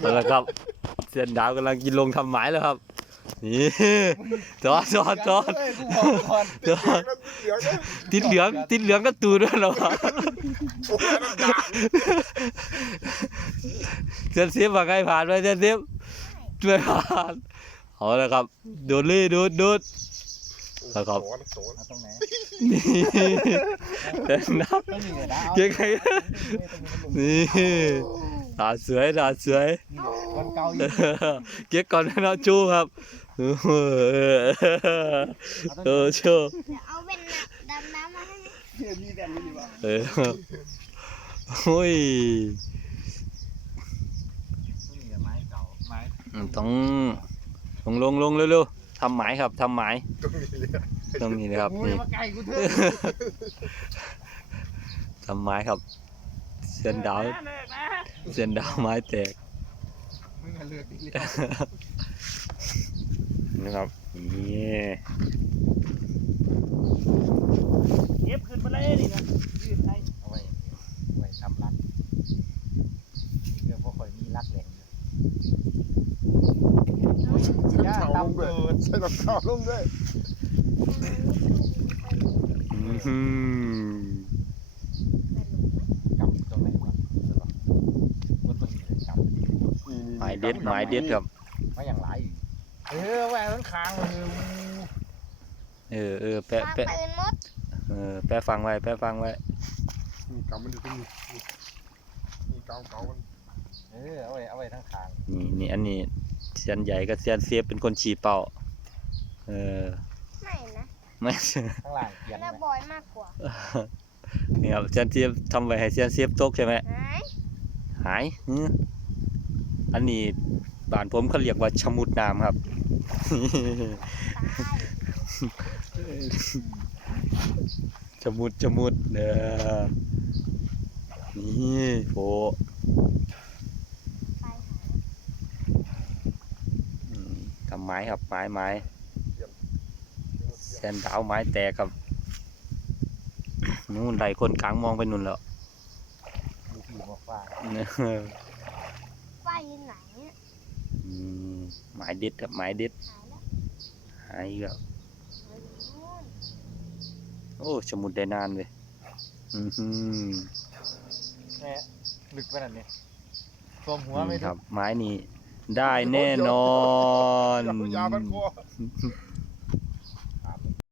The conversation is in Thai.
เอาละครับเสียนดาวกำลังกินลงทำหมายแล้วครับ นี่จอดจอดจอดกูบอกก่อนจอดเดี๋ยวนะติดเหลืองติดเหลืองก็ตูด้วยเหรอวะโอ้ยน้ำด่างเสียนเสียบว่าไงผ่านไหมเสียนเสียบไม่ผ่านเอาละครับโดดเลยโดดโดดแล้วครับโสนโสนเอาตรงไหนนี่เสียนดาวต้องมีเลยนะเอาเก่งไง นี่ ตาสวยตาสวยคนเก่าอยู่เก็บก่อนนะเนาะจูครับเออเออโชว์เดี๋ยวเอาเป็นดำน้ำมาให้ไหมมีแบบนี้ดีกว่าเออโอ้ยต้องมีไม้เก่าไม้ต้องลงลงลงเร็วๆทำหมายครับทำหมายตรงนี้เลยตรงนี้นะครับโอ้ยนี่มาไกลกูเถอะทำหมายครับ เส้นดาวเส้นดาวไม้แตกมึงอะเลือกดินะครับนี่เก็บขึ้นมาเลยนี่นะยืดได้เอาไว้ไว้ทำรักเดี๋ยวพวกข่อยมีรักแหล่งอยู่ย่าเท้าลงตำด้วยเกิดใช่รองเท้าลงด้วยอื้อหือกำตรงไหนวะใช่ปะว่าตรงนี้เลยกำ นี่นี่ หมายเด็ดหมายเด็ดครับมาอย่างไรอยู่เออแหวนค้างเลยเออเออแปะวางแปะปืนมดเออแปะฟังไว้แปะฟังไว้นี่กำมันอยู่ตรงนี้นี่นี่เกาเกามันเออเอาไว้เอาไว้ทั้งค้างนี่นี่อันนี้เซียนใหญ่กับเซียนเซฟเป็นคนชี้เป้าเออไม่นะไม่ข้างล่างเขียนน่าไหมบอยมากกว่านี่ครับเซียนเซฟทำไว้ให้เซียนเซฟตกใช่ไหมหายหายหื ออันนี้บ้านผมเขาเรียกว่าชะมุดน้ำครับตายชะมุดชะมุดเด้อนี่โฟตายหายอืมทำไม้ครับไม้ไม้เซียนดาวไม้แตกครับนู่นไหลคนกลางมองไปนู่นแล้ว ดูผีมาฟ้า เนี่ย ไฟอยู่ไหนเนี่ย อืมไม้เด็ดครับไม้เด็ดหายแล้วหายแล้วเฮ้ยนู่นโอ้ชะมุดได้นานเลยอือหือแม่ลึกขนาดนี้รวมหัวไม่นี่คถูรับกไม้นี้ได้แน่นอนอย่าเอายามันคอ